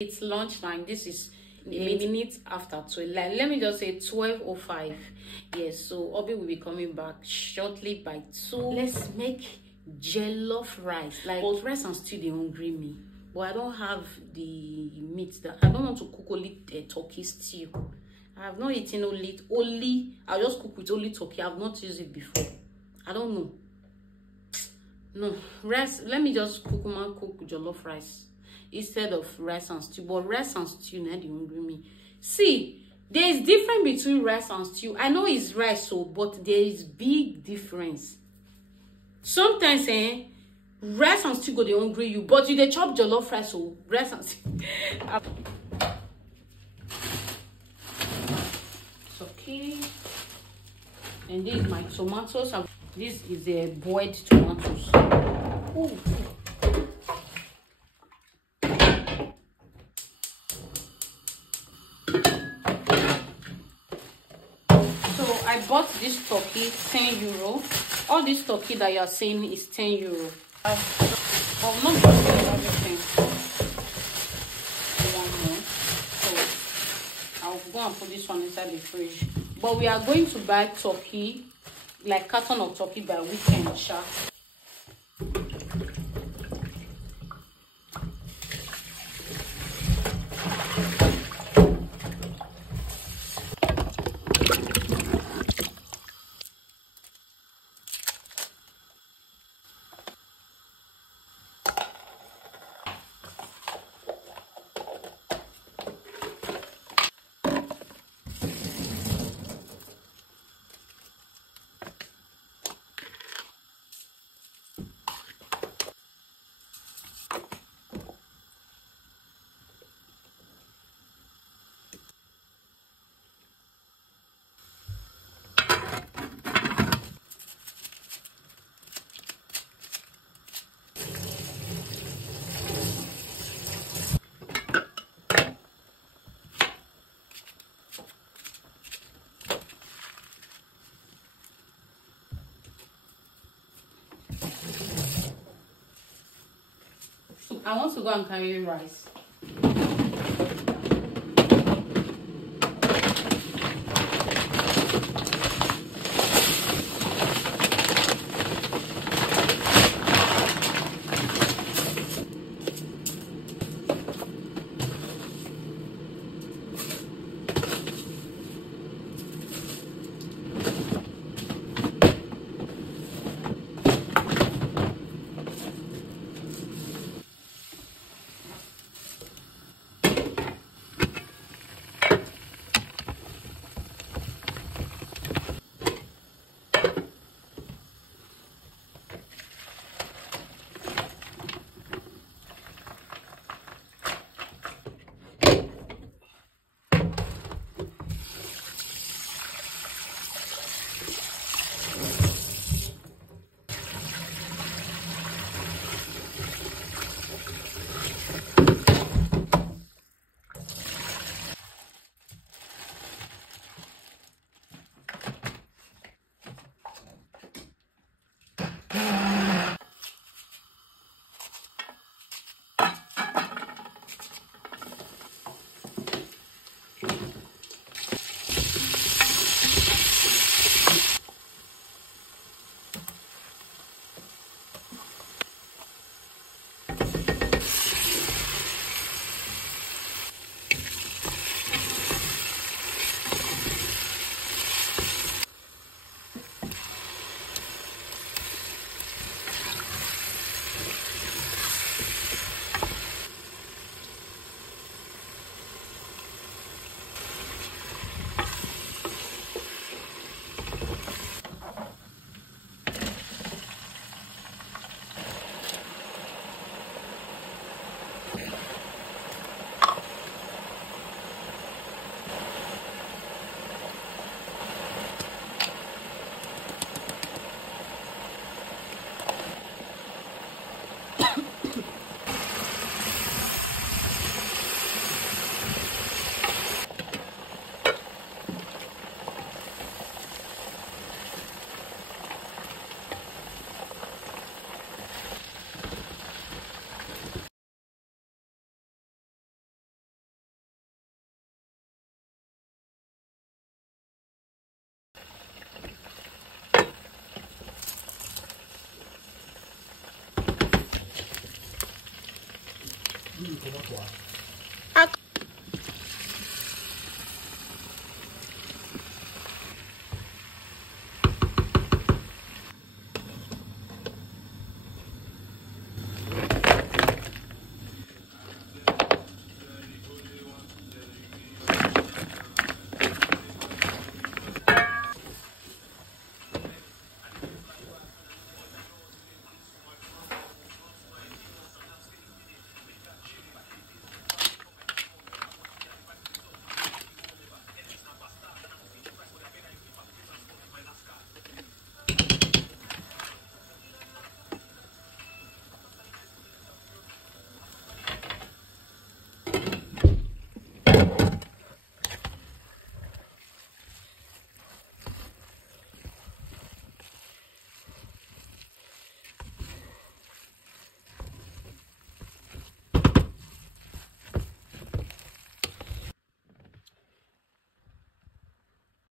It's lunchtime. This is a minute after 12. Like, let me just say 12:05. Yes, so Obi will be coming back shortly by 2. Let's make jollof rice. Like, but rice and stew, they hungry me. But I don't have the meat. That I don't want to cook only turkey stew. I have not eaten only. I just cook with only turkey. I have not used it before. I don't know. No rice. Let me just cook jollof rice instead of rice and stew. But rice and stew, now they hungry me. See, there is difference between rice and stew. I know it's rice, so but there is big difference. Sometimes, rice and stew go they hungry you, but you they chop jollof rice, so rice and stew. It's okay. And this is my tomatoes. This is a boiled tomatoes. Ooh. I bought this turkey 10 euro. All this turkey that you are saying is 10 euro. I'm not going to do everything. One more. So I'll go and put this one inside the fridge. But we are going to buy turkey, like carton of turkey by weekend, sha. I want to go and carry rice. come out.